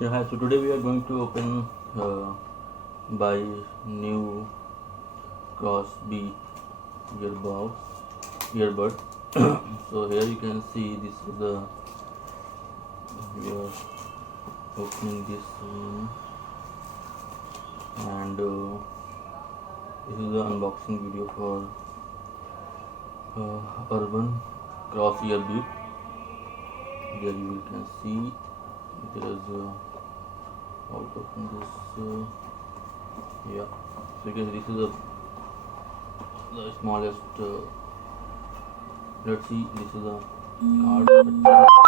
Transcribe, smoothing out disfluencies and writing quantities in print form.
Yeah, hi. So today we are going to open by new crossbeat earbud. So here you can see this is the we are opening this and this is the unboxing video for urban cross earbeat. There you can see there is how to open this. Yeah, so again this is the smallest. Let's see, this is a card.